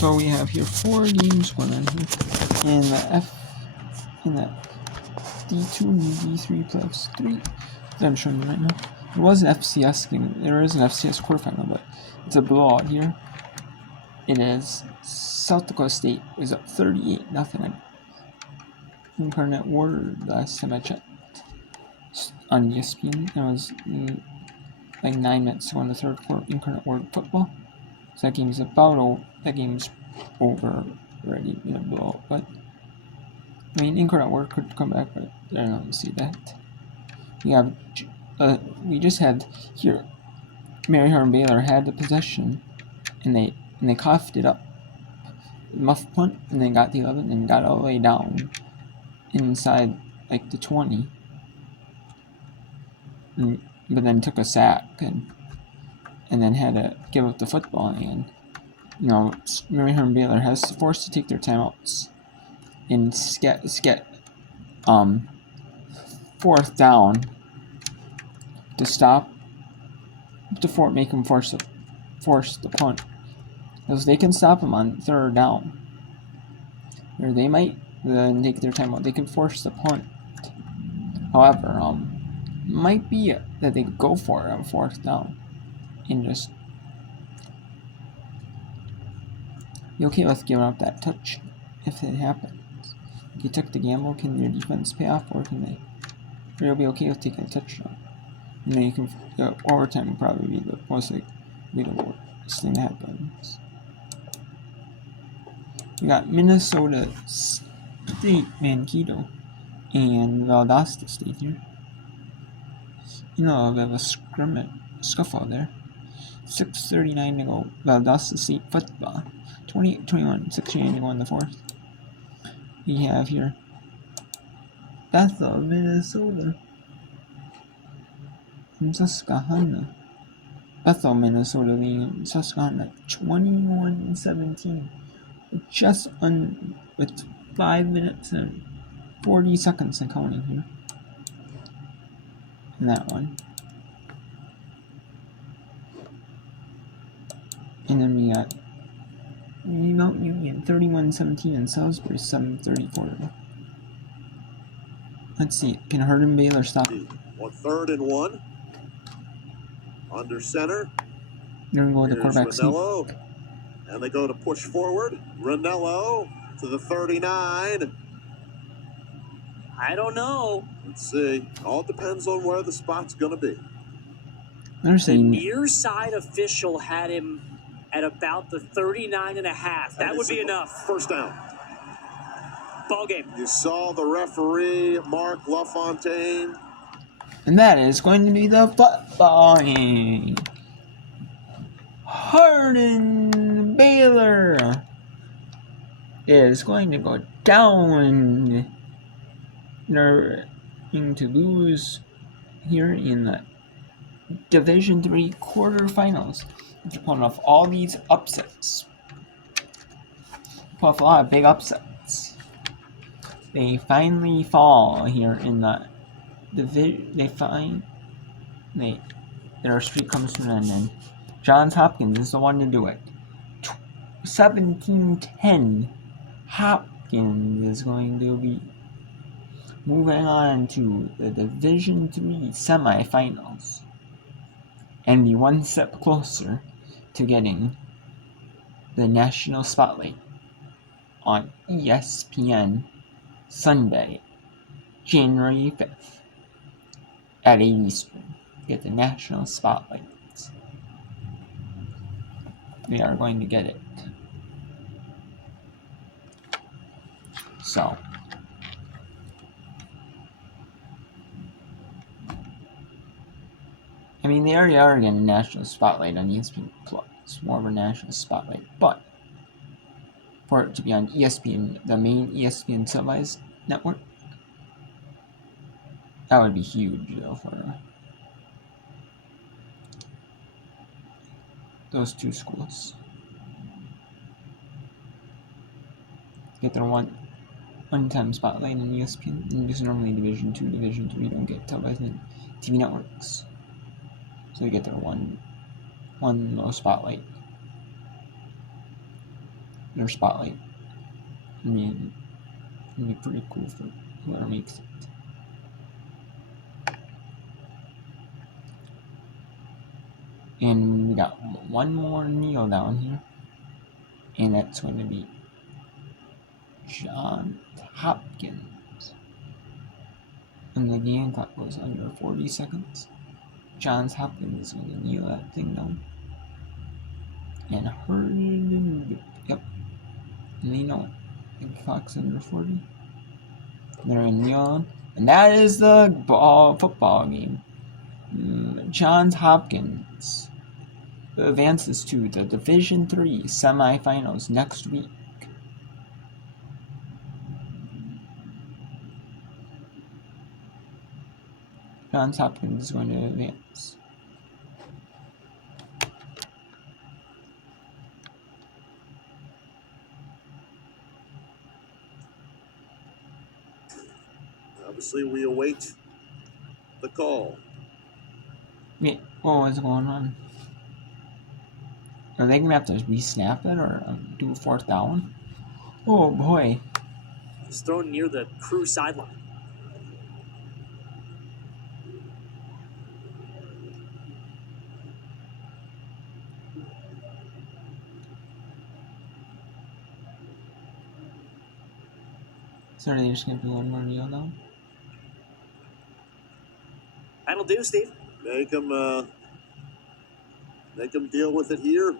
So we have here 4 games going on here in the D2 and D3 playoffs 3 that I'm showing you right now. There was an FCS game. There is an FCS quarterfinal, but it's a blowout here. It is South Dakota State is up 38-0 Incarnate Word last time I checked on ESPN. It was like 9 minutes to go in the third quarter. Incarnate Word football. So that game's over already in a blowout. But I mean, Incarnate Word could come back, but I don't see that. We just had here. Mary Harm Baylor had the possession, and they coughed it up, muff punt, and then got the 11 and got all the way down inside like the 20, but then took a sack and then had to give up the football. And Mary Harm Baylor has forced to take their timeouts and get fourth down to stop to make them force the punt, because they can stop them on third down, or they might then take their timeout. They can force the punt. However, might be that they go for it on fourth down and just be okay with giving up that touch if it happens. If you took the gamble, can your defense pay off, or can you'll be okay with taking a touchdown? And then you can overtime will probably be the worst thing that happens. We got Minnesota State, Mankato, and Valdosta State here. We have a scuffle there. 6:39 to go. Valdosta State football. 28-21, 6:39 to go in the fourth. We have here Bethel, Minnesota, and Susquehanna. Bethel, Minnesota leading Susquehanna 21-17. With 5 minutes and 40 seconds and counting here. And that one. And then we got Mount Union 31-17 and Salisbury 7:34. Let's see. Can Hardin Baylor stop it? 3rd and 1. Under center. They're going to go with the quarterback sneak. And they go to push forward. Ranello to the 39. I don't know. Let's see. All depends on where the spot's going to be. The near side official had him at about the 39.5. That would be enough. First down. Ball game. You saw the referee, Mark LaFontaine. And that is going to be the football game. Hardin Baylor is going to go down. They're going to lose here in the Division III quarterfinals. They're pulling off all these upsets. Pull off a lot of big upsets. They finally fall here in the division. Their streak comes to an end, and Johns Hopkins is the one to do it. 17-10. Hopkins is going to be moving on to the Division III semifinals and be one step closer to getting the national spotlight on ESPN Sunday, January 5th at 8 Eastern. Get the national spotlight. We are going to get it. So, I mean, they already are getting a national spotlight on ESPN Plus. More of a national spotlight, but for it to be on ESPN, the main ESPN televised network, that would be huge, though, for those two schools. Get their one-time spotlight on ESPN, and because normally Division II, Division III don't get televised TV networks. So they get their one little spotlight. their spotlight. I mean, it'd be pretty cool for whoever makes it. And we got one more Neo down here, and that's going to be Johns Hopkins. And the game clock goes under 40 seconds. Johns Hopkins is going to kneel that thing down. And yep. And they know the clock's under 40. They're going to kneel on. And that is the football game. Johns Hopkins advances to the Division III semifinals next week. Johns Hopkins is going to advance. Obviously, we await the call. Wait, what was going on? Are they going to have to re-snap it or do a fourth down? Oh boy. It's thrown near the crew sideline. So are they just going to do one more kneel down? That'll do, Steve. Make them deal with it here.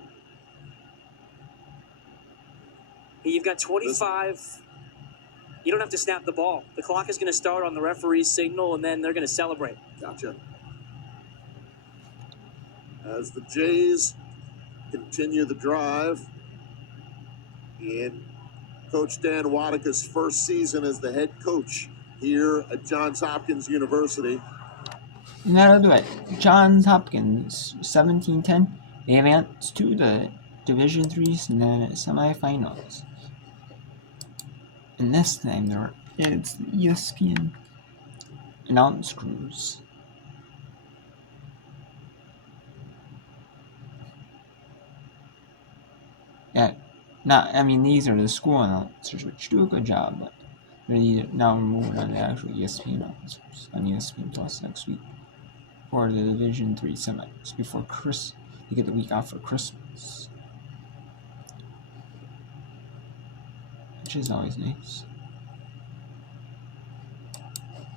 You've got 25. You don't have to snap the ball. The clock is going to start on the referee's signal, and then they're going to celebrate. Gotcha. As the Jays continue the drive in Coach Dan Wadika's first season as the head coach here at Johns Hopkins University. And that'll do it. Johns Hopkins, 17-10. They advance to the Division III semifinals. And this time, it's the ESPN announce crews. Yeah, these are the school announcers, which do a good job, but now we're moving on to actual ESPN announcers on ESPN Plus next week for the Division III semis before you get the week off for Christmas, which is always nice.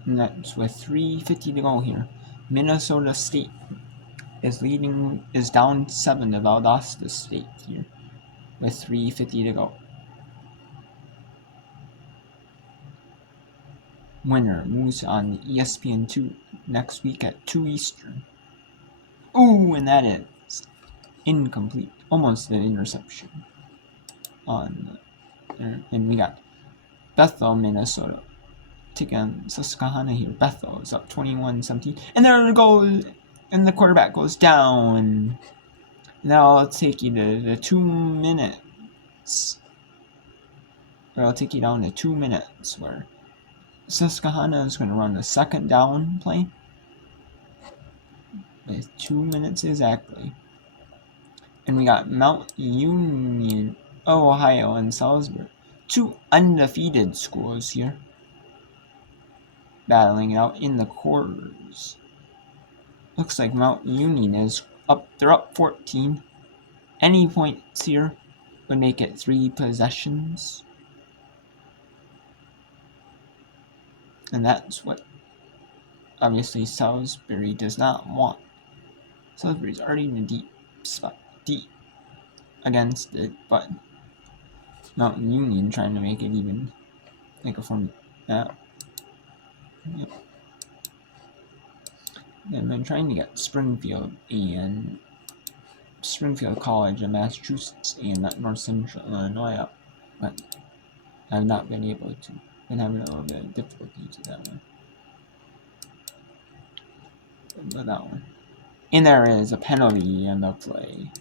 And that's with 3:50 to go here. Minnesota State is down 7 to Valdosta State here with 3:50 to go. Winner moves on ESPN2 next week at 2 Eastern. Ooh, and that is incomplete. Almost an interception. And we got Bethel, Minnesota, taking on Susquehanna here. Bethel is up 21-17. And there it goes. And the quarterback goes down. Now I'll take you to the 2 minutes. Or I'll take you down to 2 minutes where Susquehanna is going to run the second down play with 2 minutes exactly. And we got Mount Union, Ohio, and Salisbury. 2 undefeated schools here battling it out in the quarters. Looks like Mount Union is up. They're up 14. Any points here would make it 3 possessions. And that's what obviously Salisbury does not want. Salisbury's already in a deep spot, deep against it, but Mountain Union trying to make it even, like a form. Yep. I've been trying to get Springfield College in Massachusetts and North Central Illinois up, but I've not been able to. Been having a little bit of difficulties with that one. With that one. And there is a penalty in the play.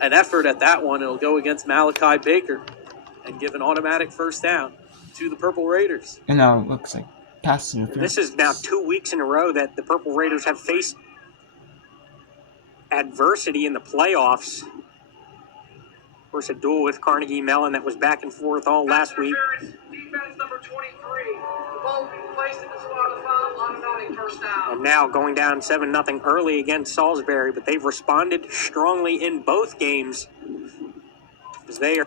An effort at that one. It'll go against Malachi Baker and give an automatic first down to the Purple Raiders. And now it looks like pass interference. This is now 2 weeks in a row that the Purple Raiders have faced adversity in the playoffs. course, a duel with Carnegie Mellon that was back and forth all last week. Defense number 23. The ball will be placed in the spot of the foul, automatic first down. And now going down 7-0 early against Salisbury, but they've responded strongly in both games as they are.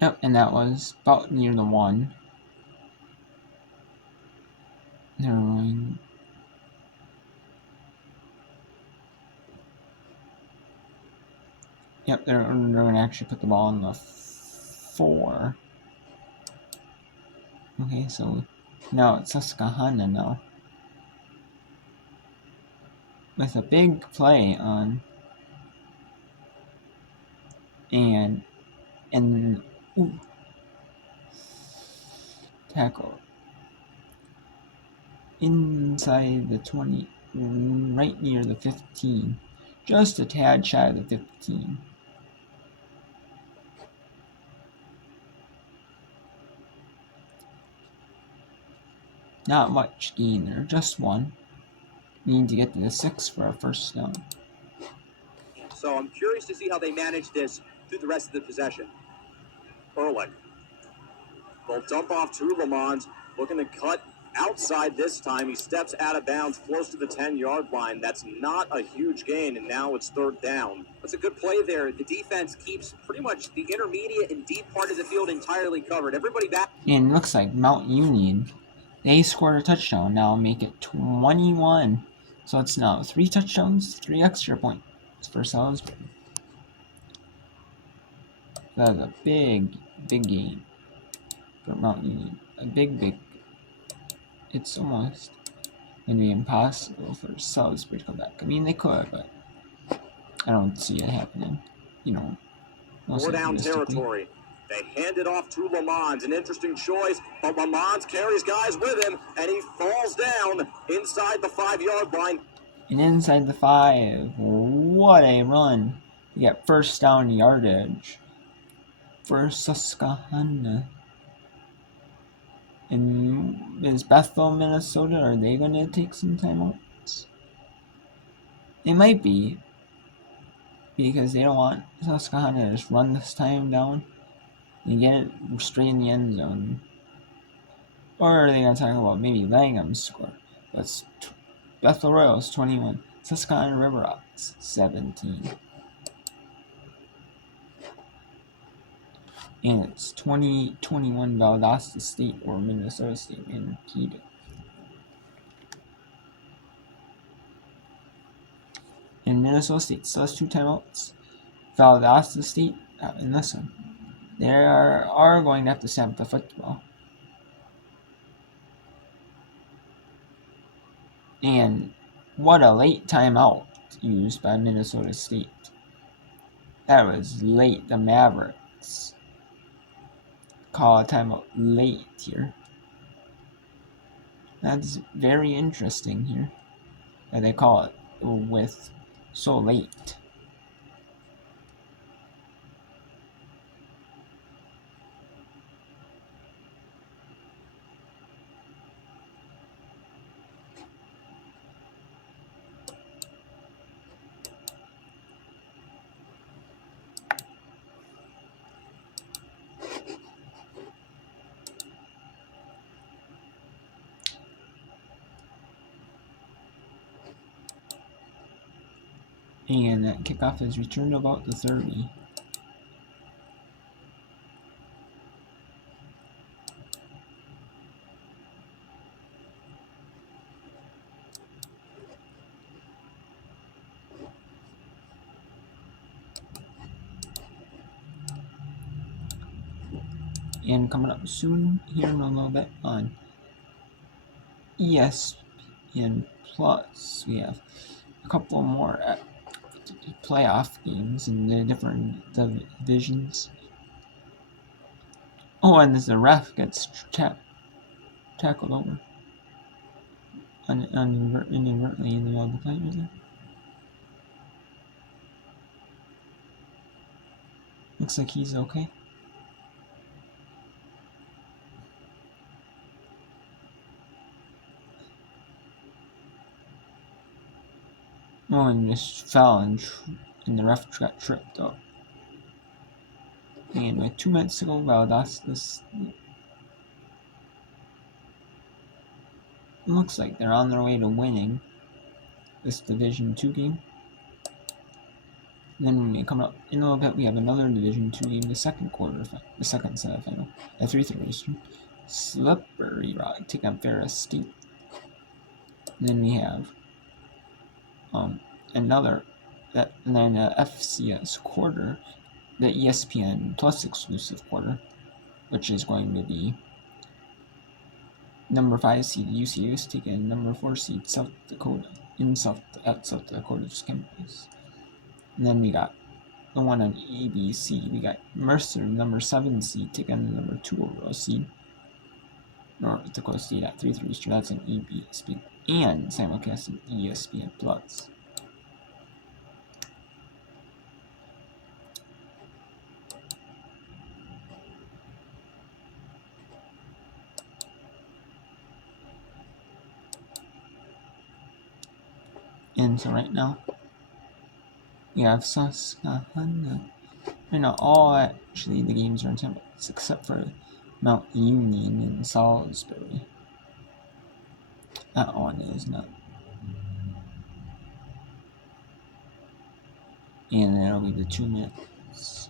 Yep, and that was about near the 1. They're going. Yep, they're going to actually put the ball on the 4. Okay, so now it's Susquehanna now. With a big play on. And ooh, tackle. Inside the 20, right near the 15. Just a tad shy of the 15. Not much gain there, just 1. We need to get to the 6 for our first down. So I'm curious to see how they manage this through the rest of the possession. Ehrlich will dump off to Lamont, looking to cut outside this time. He steps out of bounds close to the 10-yard line. That's not a huge gain, and now it's 3rd down. That's a good play there. The defense keeps pretty much the intermediate and deep part of the field entirely covered. Everybody back. And it looks like Mount Union, they scored a touchdown. Now make it 21. So it's now 3 touchdowns, 3 extra points for Salisbury. That's a big game for Mount Union. A big. It's almost going to be impossible for Salisbury to come back. I mean, they could, but I don't see it happening. More down territory. They hand it off to Lamont. An interesting choice, but Lamont carries guys with him, and he falls down inside the 5-yard line. And inside the 5, what a run. We got first down yardage for Susquehanna. And is Bethel, Minnesota, are they going to take some timeouts? They might be, because they don't want Susquehanna to just run this time down and get it straight in the end zone. Or are they going to talk about maybe Langham's score? But Bethel Royals 21, Susquehanna River Rocks 17. And it's 2021 Valdosta State or Minnesota State in Keto. And Minnesota State still has 2 timeouts. Valdosta State, and listen, they are going to have to snap the football. And what a late timeout used by Minnesota State. That was late. The Mavericks call a timeout late here. That's very interesting here that they call it with so late. And that kickoff is returned about the 30. And coming up soon here in a little bit on ESPN Plus, we have a couple more playoff games in the different divisions. Oh, and there's a ref gets tackled over inadvertently in the middle of the play right there. Looks like he's okay. Oh, and just fell and the ref got tripped up. And with 2 minutes to go, Valdosta looks like they're on their way to winning this Division 2 game. And then when we come up in a little bit, we have another Division 2 game, the second semifinal at 3:30 Eastern. Slippery Rock taking on Ferris State. And then we have another and then FCS quarter, the ESPN Plus exclusive quarter, which is going to be number 5 seed UCU is taking number 4 seed South Dakota at South Dakota's campus. And then we got the one on ABC. We got Mercer, number 7 seed, taking the number 2 overall seed North Dakota State at 3:30 Eastern. That's an ESPN and simulcast on ESPN Plus. And so right now, we have Susquehanna. Right now, actually the games are in 10 minutes, except for Mount Union and Salisbury. That one is not. And it'll be the 2 minutes.